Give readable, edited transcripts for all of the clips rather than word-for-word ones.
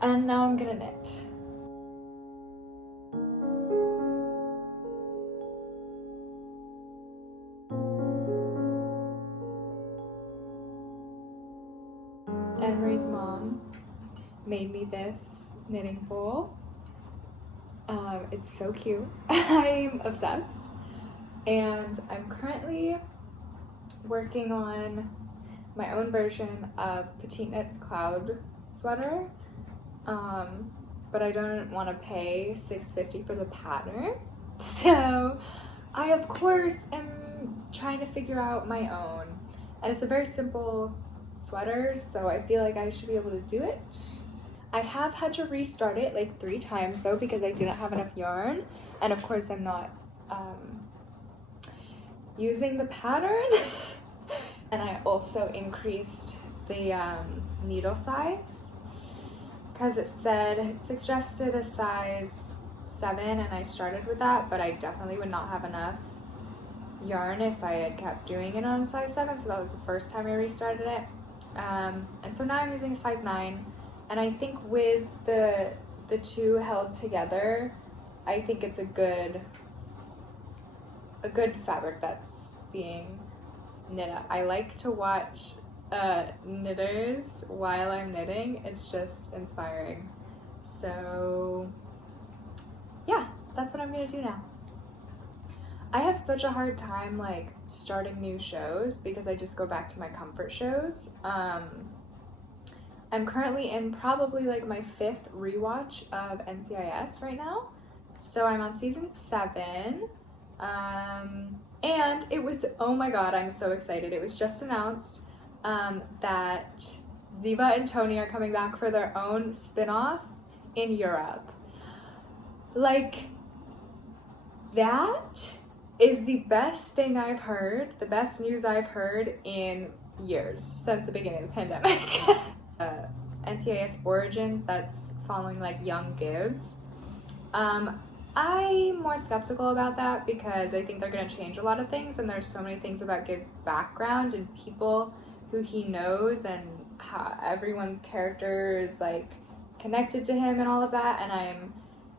And now I'm gonna knit. Anne-Marie's mom made me this knitting bowl. It's so cute. I'm obsessed. And I'm currently working on my own version of Petite Knit's cloud sweater. But I don't want to pay $6.50 for the pattern. So I, of course, am trying to figure out my own. And it's a very simple sweater, so I feel like I should be able to do it. I have had to restart it like 3 times though because I didn't have enough yarn, and of course I'm not using the pattern. And I also increased the needle size because it suggested a size 7 and I started with that, but I definitely would not have enough yarn if I had kept doing it on a size 7, so that was the first time I restarted it. And so now I'm using a size 9, and I think with the two held together, I think it's a good fabric that's being knit up. I like to watch knitters while I'm knitting. It's just inspiring. So yeah, that's what I'm gonna do now. I have such a hard time like starting new shows because I just go back to my comfort shows. I'm currently in probably like my 5th rewatch of NCIS right now. So I'm on season 7. And it was, oh my god, I'm so excited. It was just announced that Ziva and Tony are coming back for their own spin-off in Europe. Like, that is the best thing I've heard, the best news I've heard in years, since the beginning of the pandemic. NCIS Origins, that's following like young Gibbs. I'm more skeptical about that because I think they're going to change a lot of things, and there's so many things about Gibbs' background and people who he knows and how everyone's character is like connected to him and all of that, and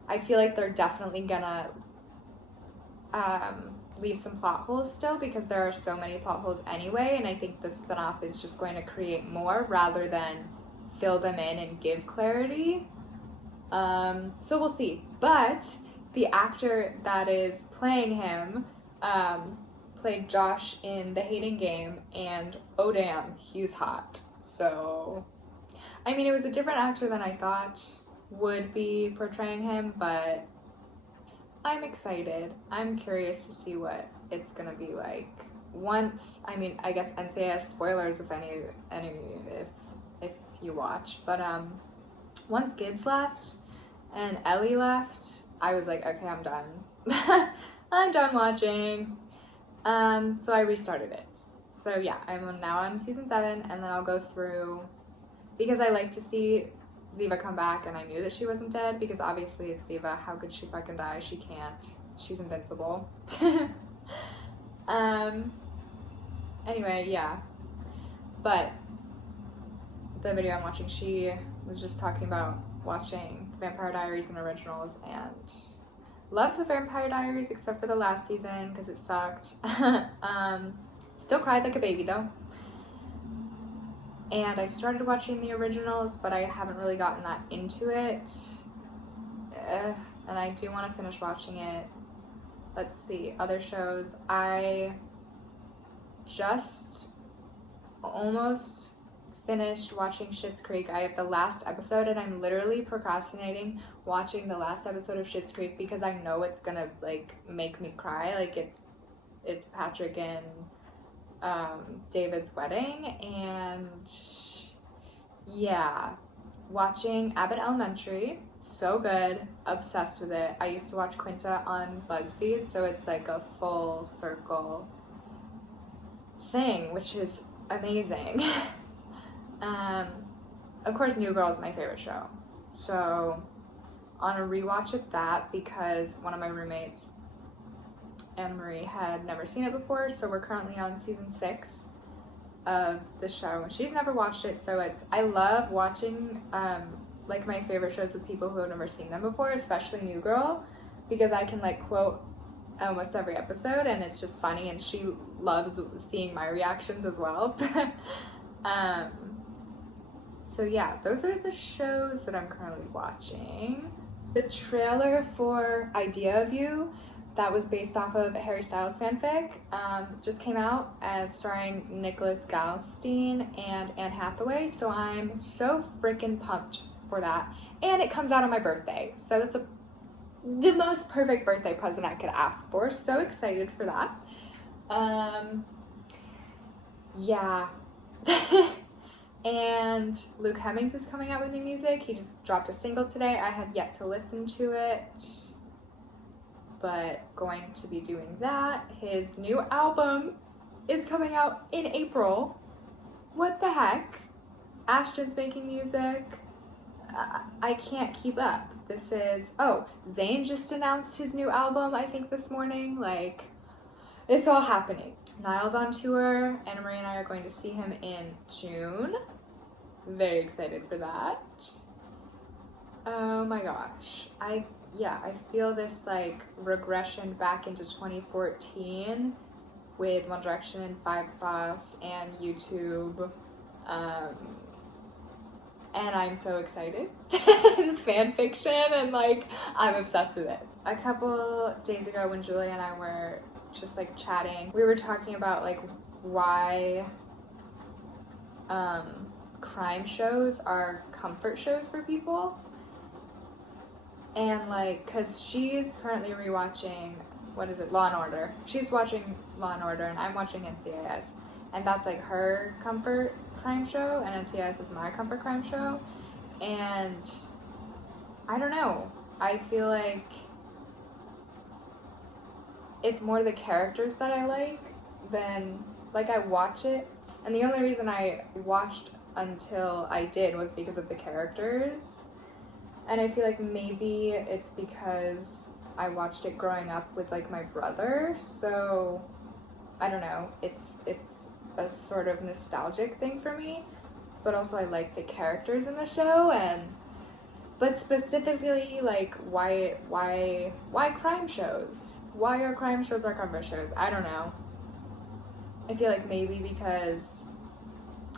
I feel like they're definitely gonna leave some plot holes still because there are so many plot holes anyway, and I think the spinoff is just going to create more rather than fill them in and give clarity. So we'll see. But the actor that is playing him played Josh in The Hating Game, and oh damn, he's hot. So, I mean, it was a different actor than I thought would be portraying him, but I'm excited. I'm curious to see what it's gonna be like once, I mean, I guess NCIS spoilers if you watch, but once Gibbs left and Ellie left, I was like, okay, I'm done. I'm done watching. So I restarted it. So yeah, I'm now on season 7, and then I'll go through, because I like to see Ziva come back, and I knew that she wasn't dead because obviously it's Ziva. How could she fucking die? She can't. She's invincible. Anyway, yeah. But the video I'm watching, she was just talking about watching Vampire Diaries and Originals, and loved the Vampire Diaries except for the last season because it sucked. Still cried like a baby though. And I started watching the Originals, but I haven't really gotten that into it. And I do want to finish watching it. Let's see, other shows. I just almost finished watching Schitt's Creek. I have the last episode, and I'm literally procrastinating watching the last episode of Schitt's Creek because I know it's gonna like make me cry. Like it's Patrick and David's wedding, and yeah, watching Abbott Elementary, so good, obsessed with it. I used to watch Quinta on BuzzFeed, so it's like a full circle thing, which is amazing. Of course, New Girl is my favorite show, so on a rewatch of that, because one of my roommates, Anne-Marie, had never seen it before, so we're currently on season 6 of the show. She's never watched it, so I love watching like my favorite shows with people who have never seen them before, especially New Girl, because I can like quote almost every episode and it's just funny, and she loves seeing my reactions as well. So yeah, those are the shows that I'm currently watching. The trailer for Idea of You, that was based off of a Harry Styles fanfic, just came out, as starring Nicholas Galstein and Anne Hathaway, so I'm so freaking pumped for that. And it comes out on my birthday, so that's the most perfect birthday present I could ask for. So excited for that. Yeah. And Luke Hemmings is coming out with new music. He just dropped a single today. I have yet to listen to it, but going to be doing that. His new album is coming out in April. What the heck? Ashton's making music. I can't keep up. This is, Zayn just announced his new album, I think this morning. Like, it's all happening. Niall's on tour. Anna Marie and I are going to see him in June. Very excited for that. Oh my gosh. I feel this like regression back into 2014 with One Direction and Five Sauce and YouTube. And I'm so excited. And fan fiction, and like, I'm obsessed with it. A couple days ago when Julia and I were just like chatting, we were talking about like why crime shows are comfort shows for people. And like, cause she's currently rewatching, Law and Order. She's watching Law and Order and I'm watching NCIS. And that's like her comfort crime show, and NCIS is my comfort crime show. And I don't know, I feel like it's more the characters that I like than, like, I watch it, and the only reason I watched until I did was because of the characters. And I feel like maybe it's because I watched it growing up with like my brother, so I don't know, it's a sort of nostalgic thing for me, but also I like the characters in the show. But specifically, like, why crime shows? Why are crime shows our comfort shows? I don't know. I feel like maybe because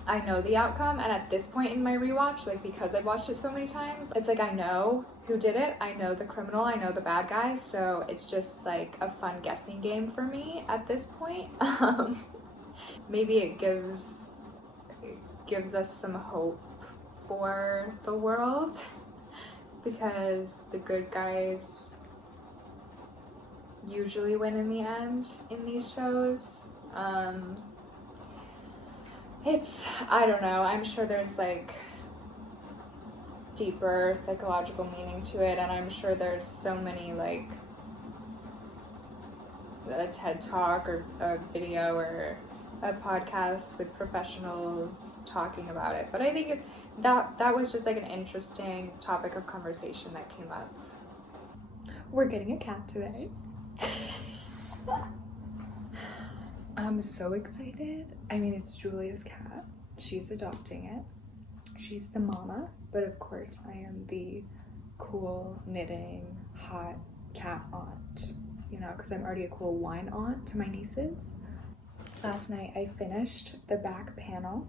I know the outcome, and at this point in my rewatch, like, because I've watched it so many times, it's like I know who did it, I know the criminal, I know the bad guy, so it's just like a fun guessing game for me at this point. Maybe it gives us some hope for the world, because the good guys usually win in the end in these shows. I don't know, I'm sure there's like deeper psychological meaning to it, and I'm sure there's so many, like, a TED Talk or a video or a podcast with professionals talking about it. But I think that was just like an interesting topic of conversation that came up. We're getting a cat today. I'm so excited. I mean, it's Julia's cat. She's adopting it. She's the mama, but of course I am the cool, knitting, hot cat aunt, you know, because I'm already a cool wine aunt to my nieces. Last night I finished the back panel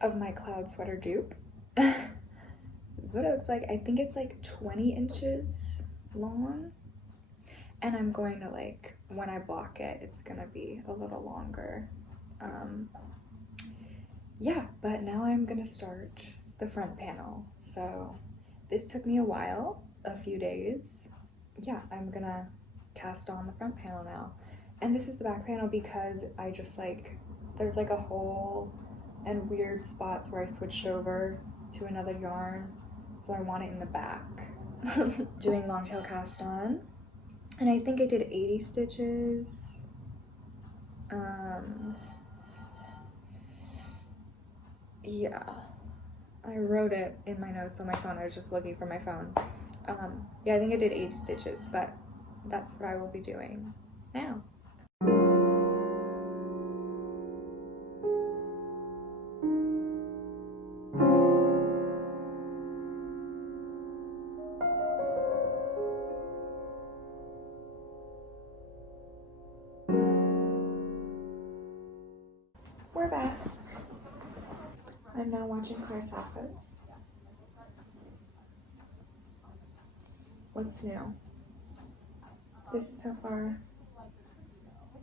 of my cloud sweater dupe. This is what it looks like. I think it's like 20 inches long, and I'm going to, like, when I block it, it's gonna be a little longer. Yeah, but now I'm gonna start the front panel. So this took me a while, a few days. Yeah, I'm gonna cast on the front panel now. And this is the back panel because I just, like, there's like a hole and weird spots where I switched over to another yarn, so I want it in the back. Doing long tail cast on, and I think I did 80 stitches. Yeah, I wrote it in my notes on my phone. I was just looking for my phone. Yeah, I think I did 80 stitches, but that's what I will be doing now. bed. I'm now watching Claire Sappho's. What's new? This is how far?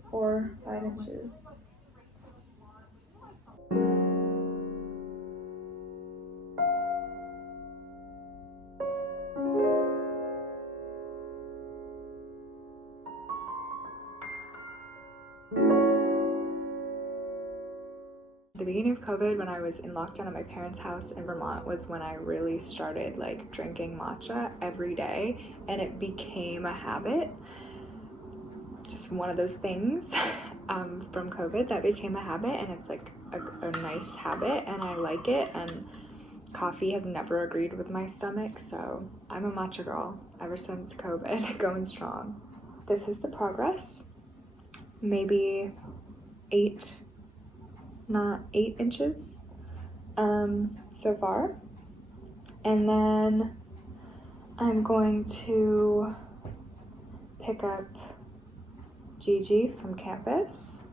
4, 5 inches. The beginning of COVID, when I was in lockdown at my parents' house in Vermont, was when I really started like drinking matcha every day, and it became a habit. Just one of those things from COVID that became a habit, and it's like a nice habit, and I like it, and coffee has never agreed with my stomach, so I'm a matcha girl ever since COVID, going strong. This is the progress. Maybe 8 inches so far, and then I'm going to pick up Gigi from campus,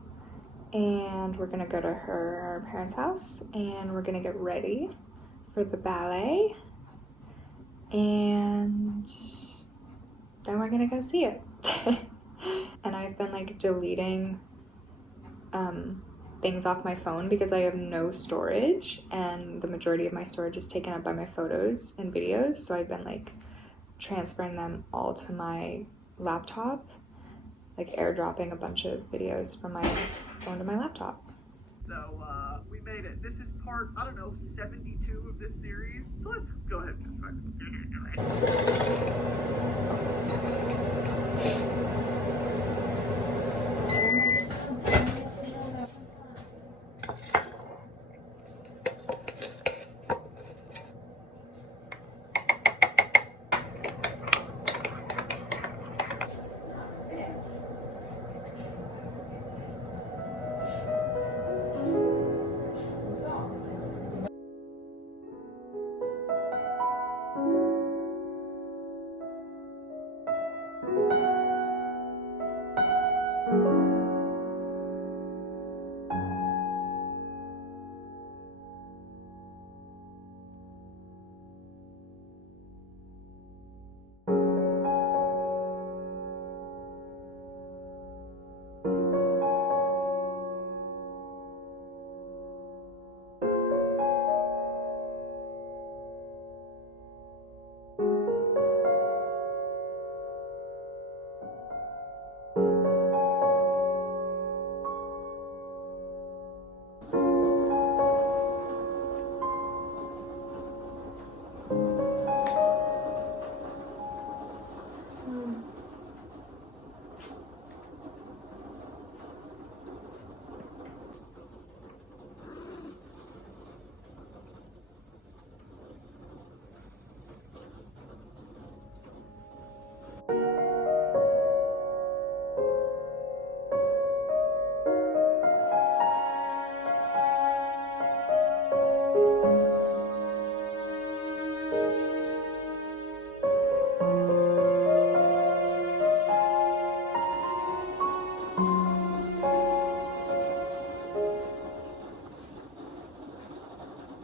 and we're gonna go to her parents' house, and we're gonna get ready for the ballet, and then we're gonna go see it. And I've been like deleting things off my phone because I have no storage, and the majority of my storage is taken up by my photos and videos, so I've been like transferring them all to my laptop, like airdropping a bunch of videos from my phone to my laptop. So we made it. This is part, I don't know, 72 of this series. So let's go ahead and just fucking do it.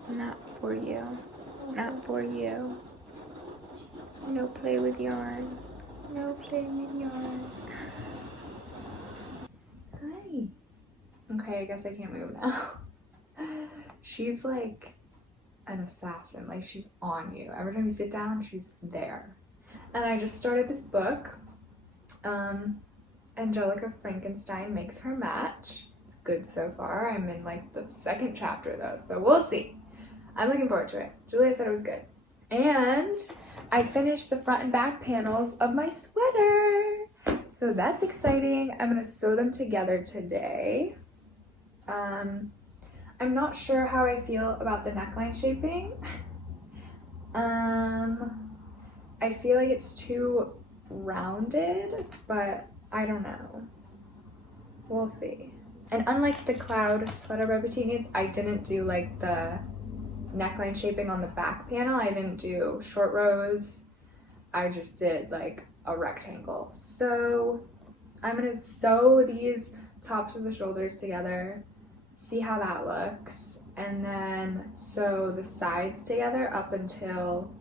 Not for you. Not for you. No play with yarn. No play with yarn. Hi. Okay, I guess I can't move now. She's like an assassin. Like, she's on you. Every time you sit down, she's there. And I just started this book. Angelica Frankenstein Makes Her Match. It's good so far. I'm in like the 2nd chapter though, so we'll see. I'm looking forward to it. Julia said it was good. And I finished the front and back panels of my sweater. So that's exciting. I'm gonna sew them together today. I'm not sure how I feel about the neckline shaping. I feel like it's too rounded, but I don't know. We'll see. And unlike the cloud sweater Rebatinis, I didn't do like the neckline shaping on the back panel. I didn't do short rows. I just did like a rectangle. So I'm gonna sew these tops of the shoulders together, see how that looks, and then sew the sides together up until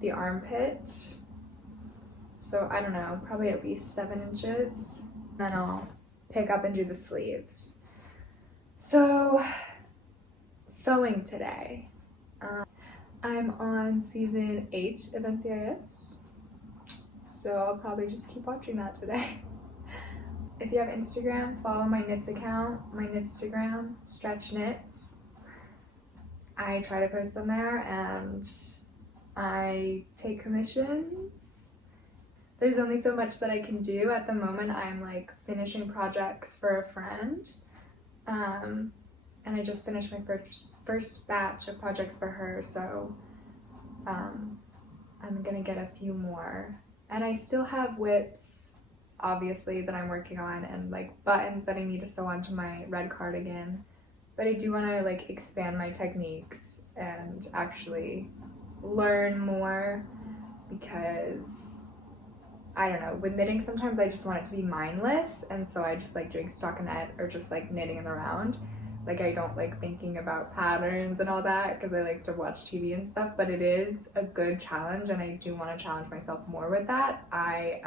the armpit. So I don't know, probably at least 7 inches. Then I'll pick up and do the sleeves. So sewing today. I'm on season 8 of NCIS, so I'll probably just keep watching that today. If you have Instagram, follow my knits account. My Knitstagram, Stretch Knits. I try to post on there and I take commissions. There's only so much that I can do. At the moment, I'm like finishing projects for a friend. And I just finished my first batch of projects for her, so I'm gonna get a few more. And I still have whips, obviously, that I'm working on, and like buttons that I need to sew onto my red cardigan. But I do want to like expand my techniques and actually learn more, because I don't know, with knitting sometimes I just want it to be mindless, and so I just like doing stockinette or just like knitting in the round. Like I don't like thinking about patterns and all that because I like to watch TV and stuff, but it is a good challenge and I do want to challenge myself more with that. I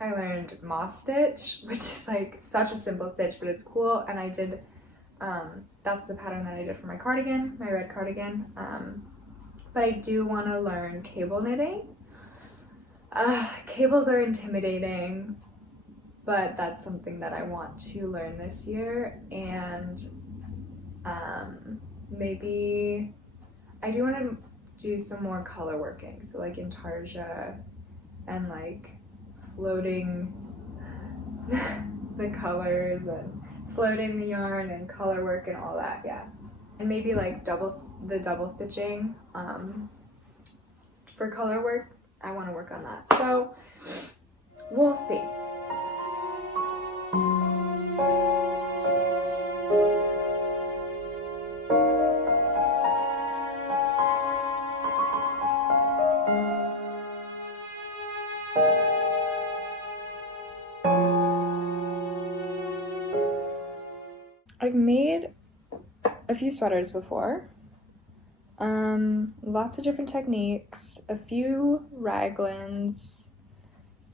learned moss stitch, which is like such a simple stitch, but it's cool, and I did, that's the pattern that I did for my cardigan, my red cardigan, but I do want to learn cable knitting. Cables are intimidating, but that's something that I want to learn this year, and maybe I do want to do some more color working, so like intarsia and like floating the colors and floating the yarn and color work and all that, yeah. And maybe like double stitching for color work. I want to work on that, so we'll see. I've made a few sweaters before, lots of different techniques, a few raglans,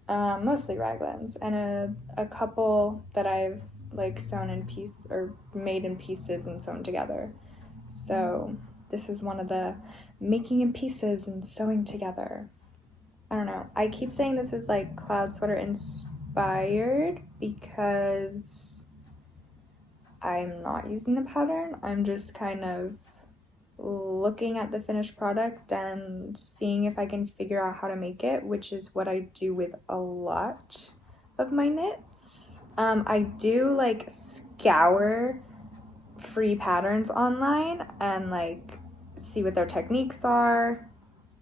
mostly raglans, and a couple that I've like sewn in piece or made in pieces and sewn together. So this is one of the making in pieces and sewing together. I don't know, I keep saying this is like cloud sweater inspired because I'm not using the pattern. I'm just kind of looking at the finished product and seeing if I can figure out how to make it, which is what I do with a lot of my knits. I do like scour free patterns online and like see what their techniques are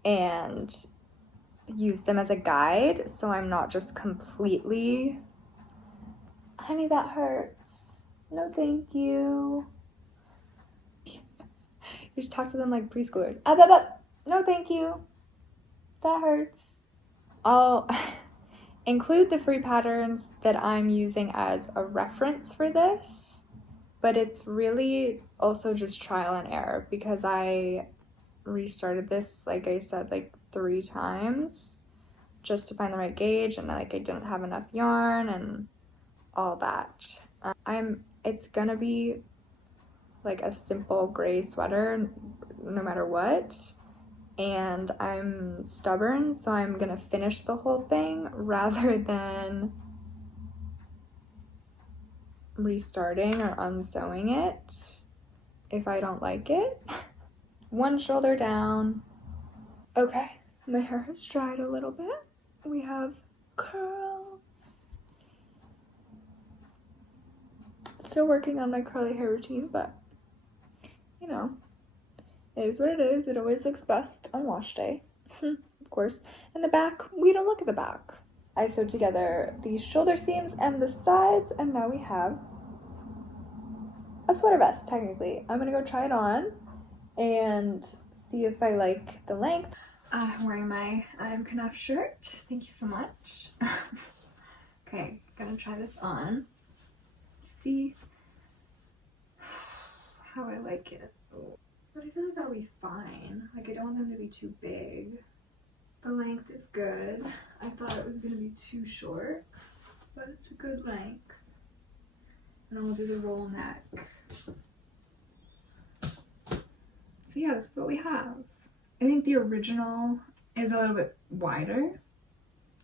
and use them as a guide, so I'm not just completely, honey, that hurts. No, thank you. You just talk to them like preschoolers. No, thank you. That hurts. I'll include the free patterns that I'm using as a reference for this, but it's really also just trial and error because I restarted this, like I said, like 3 times just to find the right gauge, and like I didn't have enough yarn and all that. It's gonna be like a simple gray sweater no matter what, and I'm stubborn, so I'm gonna finish the whole thing rather than restarting or unsewing it if I don't like it. One shoulder down. Okay, my hair has dried a little bit. We have curls. Still working on my curly hair routine, but you know, it is what it is. It always looks best on wash day, of course. And the back, we don't look at the back. I sewed together the shoulder seams and the sides, and now we have a sweater vest, technically. I'm gonna go try it on and see if I like the length. I'm wearing my Knaf shirt. Thank you so much. Okay, gonna try this on. See how I like it. But I feel like that'll be fine. Like, I don't want them to be too big. The length is good. I thought it was gonna be too short, but it's a good length. And then we'll do the roll neck. So yeah, this is what we have. I think the original is a little bit wider,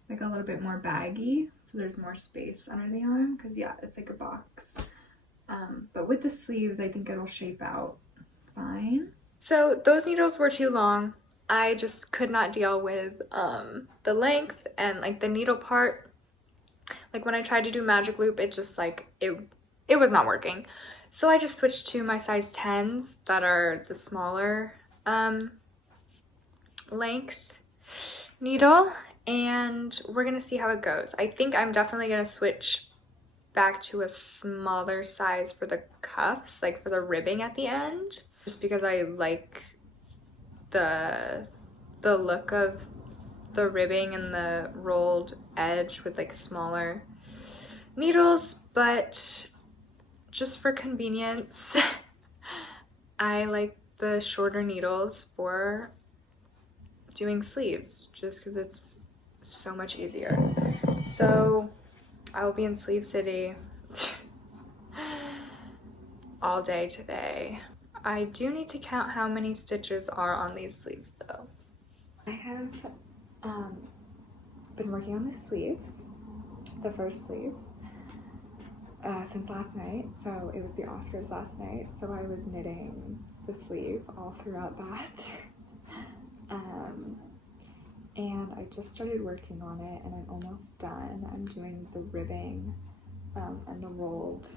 like a little bit more baggy, so there's more space under the arm, because yeah, it's like a box. But with the sleeves, I think it'll shape out fine. So those needles were too long. I just could not deal with the length and like the needle part. Like when I tried to do magic loop, it just like, it was not working. So I just switched to my size 10s that are the smaller length needle, and we're gonna see how it goes. I think I'm definitely gonna switch back to a smaller size for the cuffs, like for the ribbing at the end, just because I like the look of the ribbing and the rolled edge with like smaller needles. But just for convenience, I like the shorter needles for doing sleeves, just because it's so much easier. So I will be in Sleeve City all day today. I do need to count how many stitches are on these sleeves though. I have been working on this sleeve, the first sleeve, since last night. So it was the Oscars last night, so I was knitting the sleeve all throughout that. And I just started working on it and I'm almost done. I'm doing the ribbing and the rolled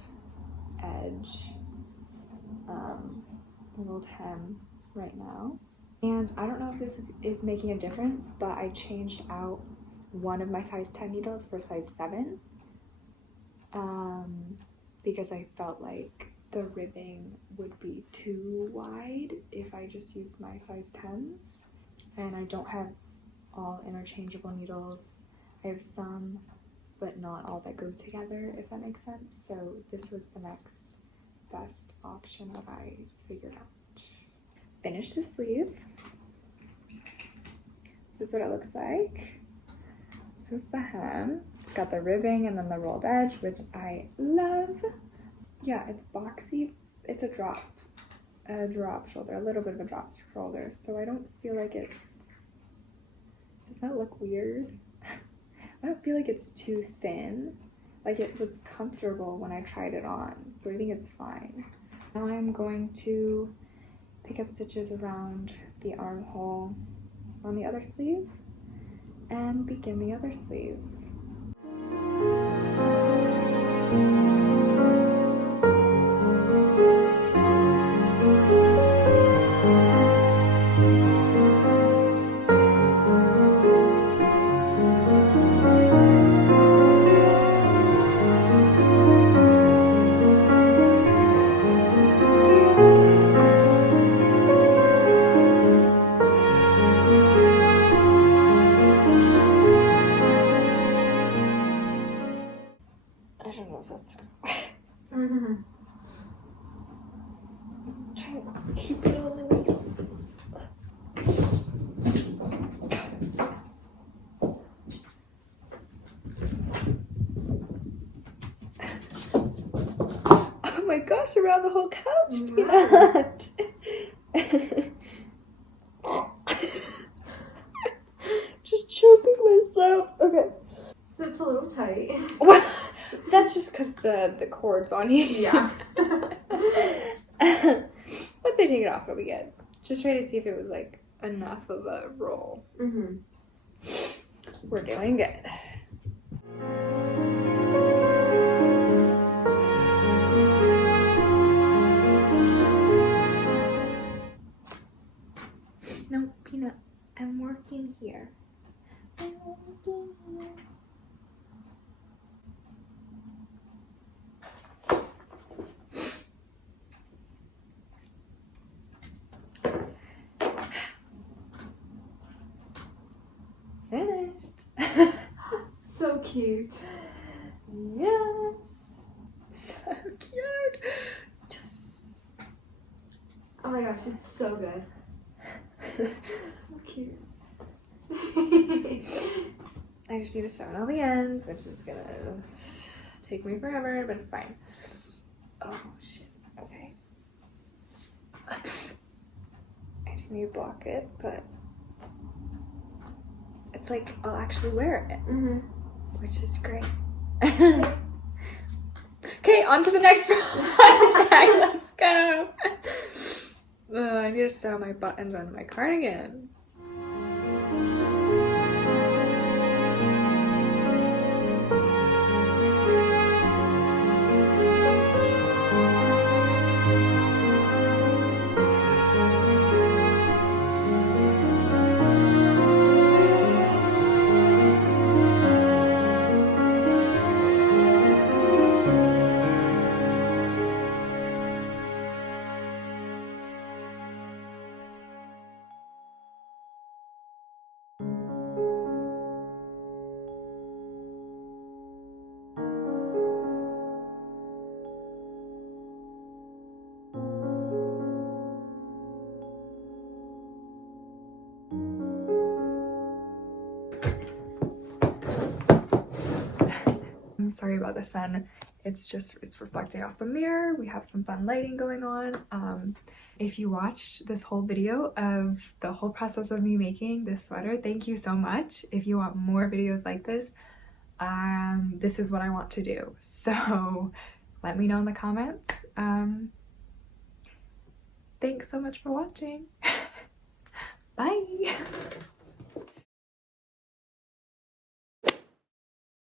edge, the rolled hem right now. And I don't know if this is making a difference, but I changed out one of my size 10 needles for size 7 because I felt like the ribbing would be too wide if I just used my size 10s. And I don't have all interchangeable needles. I have some, but not all that go together, if that makes sense. So this was the next best option that I figured out. Finish the sleeve. This is what it looks like. This is the hem. It's got the ribbing and then the rolled edge, which I love. Yeah, it's boxy. It's a drop shoulder, a little bit of a drop shoulder. So I don't feel like it's, does that look weird? I don't feel like it's too thin. Like, it was comfortable when I tried it on, so I think it's fine. Now I'm going to pick up stitches around the armhole on the other sleeve and begin the other sleeve. I don't know if that's I'm trying to keep it on the needles. Oh my gosh, around the whole couch, Peanut. Just choking myself. Okay. So it's a little tight. Well, that's just because the cord's on you. Yeah. Once I take it off, it'll be good. Just try to see if it was like enough of a roll. Mm-hmm. We're doing good. No, Peanut, I'm working here. I'm working here. Finished. So cute. Yes. So cute. Yes. So good. So cute. I just need to sew in all the ends, which is gonna take me forever, but it's fine. Oh shit, okay. I do need to block it, but it's like I'll actually wear it, which is great. Okay, on to the next project. Let's go. I need to sew my buttons on my cardigan. I'm sorry about the sun. It's reflecting off the mirror. We have some fun lighting going on. If you watched this whole video of the whole process of me making this sweater, thank you so much. If you want more videos like this, this is what I want to do. So let me know in the comments. Thanks so much for watching. Bye.